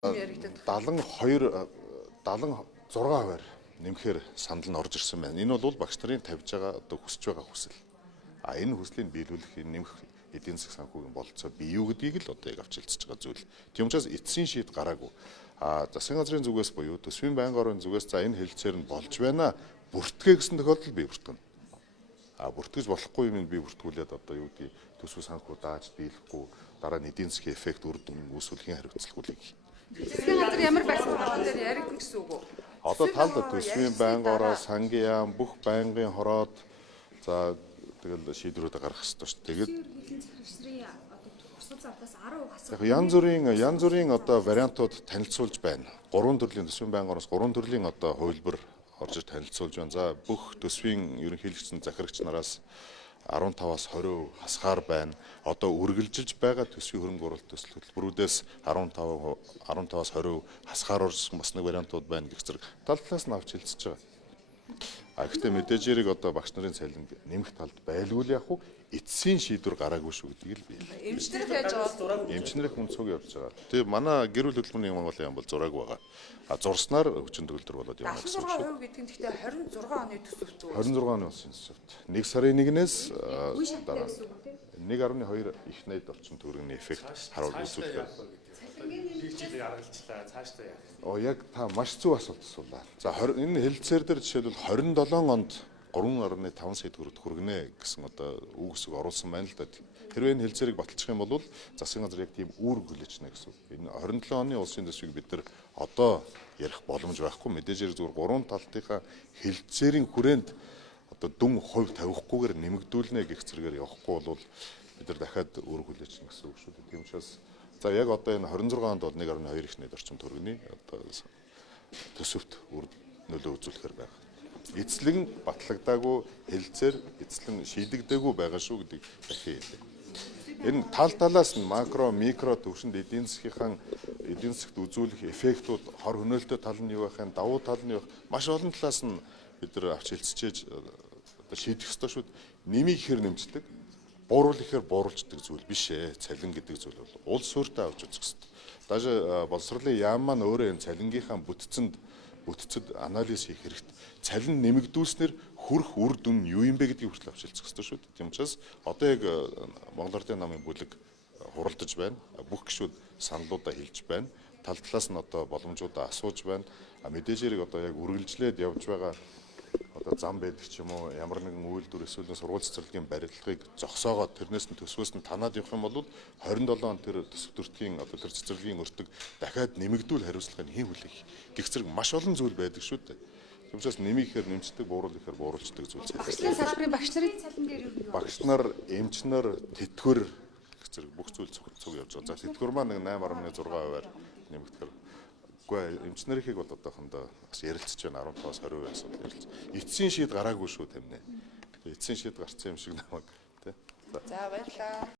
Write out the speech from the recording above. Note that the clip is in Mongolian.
72 76% нэмэхээр санал нь орж ирсэн байна. Энэ бол багш нарын тавьж байгаа одоо хүсэж байгаа хүсэл. Энэ хүслийг биелүүлэх нэмэх эдийн засаг санхүүгийн бололцоо бий юу гэдгийг л одоо яг авч хэлцэж байгаа зүйл. Тийм учраас эцсийн шийд гараагүй. Засгийн газрын зүгээс буюу төсвийн байнгын орон зүгээс за энэ хэлэлцээр нь болж байна. Бүртгэе гэсэн тохиолдолд би бүртгэнэ. Бүртгэж болохгүй юм би бүртгүүлээд одоо юу гэдгийг төсвийн санхүү дааж дийлэхгүй дараа нь эдийн засгийн эффект үр дүн үүсүүлэхийн хариуцлагуудыг. Засгийн газар ямар байсан байгаа дээр яригдана гэсэн үг үү? Одоо тал төсвийн байнгын ороо, сангийн яам, бүх байнгын хороод за тэгэл шийдвэрүүд гаргах хэрэгтэй шүү дээ. Тэгээд янз бүрийн одоо вариантууд танилцуулж байна. 3 төрлийн төсвийн байнгын ороос 3 төрлийн одоо хувилбар орж танилцуулж байна. За бүх төсвийн ерөнхийлөгчдийн захирагч нараас 15-аас 20% хасгаар байна. Одоо үргэлжилж байгаа төсвийн хөрөнгө оруулалт төсөл хөтөлбөрүүдээс 15-аас 20% хасгаар орсон бас нэг вариантууд байна гэх зэрэг тал талаас нь авч хэлцэж байгаа. Гэхдээ мэдээж хэрэг одоо багш нарын цалинг нэмэх талд байлгүй л яг уу эцсийн шийдвэр гараагүй шүү гэдгийг л бий. Эмчнэр байж байгаа. Эмчнэрийн хүнцөг явж байгаа. Тэгээ манай гэр бүл хөтөлбөрийн Монголын яам бол зураг байгаа. Зурснаар хүчин төгөлдөр болоод явна гэсэн үг шүү. 16% гэдэг нь гэхдээ 26 оны төсөвт үү? 26 оны улсын төсөвт. 1 сарын 1-ээс 1.2 их найд орчим төгрөгийн эффект харуулж үзүүлэх. Яг та маш зөв асуулт асуулаа. За энэ хэлэлцээр дээр жишээлбэл 27 онд 3.5 сая төгрөг хүргэнэ гэсэн одоо үг хэсэг оруулсан байна л да. Хэрвээ энэ хэлэлцээрийг баталчих юм бол засгийн газар яг тийм үүрэг хүлээж нэ гэсэн үг. Энэ 27 оны улсын төсвийг бид нар одоо ярих боломж байхгүй. Мэдээж зүгээр 3 талтынхаа хэлэлцээрийн хүрээнд одоо дүн хувь тавихгүйгээр нэмэгдүүлнэ гэх зэрэгээр явахгүй бол бид нар дахиад үүрэг хүлээж нэ гэсэн үг шүү дээ. Тийм учраас за яг одоо энэ 26 онд бол 1.2 их найд орчим төгрөгийн одоо төсөвт нөлөө үзүүлэхээр байна. Эцлэг нь батлагдаагүй хэлэлцээр эцлэн шийдэгдээгүй байгаа шүү гэдгийг дахин хэлье. Энэ тал талаас нь макро, микро төвшөнд эдийн засагт үзүүлэх эффектүүд хор хөнөөлтөй тал нь юу байх юм, давуу тал нь юу байх маш олон талаас нь бид нар авч хэлцэж одоо шийдэх ёстой шүү. Нэмийг ихээр нэмждэг. Бууруул ихээр бууруулждаг зүйл биш ээ. Цалин гэдэг зүйл бол улс суурьтай авч үзэх хэрэгтэй. Даже боловсролын яам маань өөрөө энэ цалингийнхаа бүтцэд анализ хийх хэрэгтэй. Цалин нэмэгдүүлснээр хүрх үр дүн юу юм бэ гэдгийг хүртэл авч хэлцэх хэрэгтэй шүү. Тийм учраас одоо яг Монгол Ардын намын бүлэг хуралдаж байна. Бүх гишүүд саналуудаа хэлж байна. Тал талаас нь одоо боломжуудаа асууж байна. Мэдээж хэрэг одоо яг үргэлжлээд явж байгаа одоо зам байдаг ч юм уу ямар нэгэн үйлдвэр эсвэл сургууль цэцэрлэгийн барилгыг зогсоогоод тэрнээс нь төсвөөс нь танаад явах юм бол 27 он тэр төсөв төртгийн одоо тэр цэцэрлэгийн өртөг дахиад нэмэгдүүл хариуцлагыг хэн хүлээх гэх зэрэг маш олон зүйл байдаг шүү дээ. Тийм учраас нэмийг ихээр нэмждэг, бууруул ихээр бууруулждаг зүйл цалин. Багшлын салбарын багш нарын цалин дээр юу? Багш нар, эмчнэр, тэтгэвэр гэх зэрэг бүх зүйл цуг явж байгаа. За тэтгэвэр маань 8.6%-аар нэмэгдэхээр үгүй эмчнэрийнхийг бол одоохондоо бас ярилцж байна 15-аас 20% асуудал ярилцж. Эцсийн шийд гараагүй шүү тамина. Эцсийн шийд гарсан юм шиг намайг тий. За баярлалаа.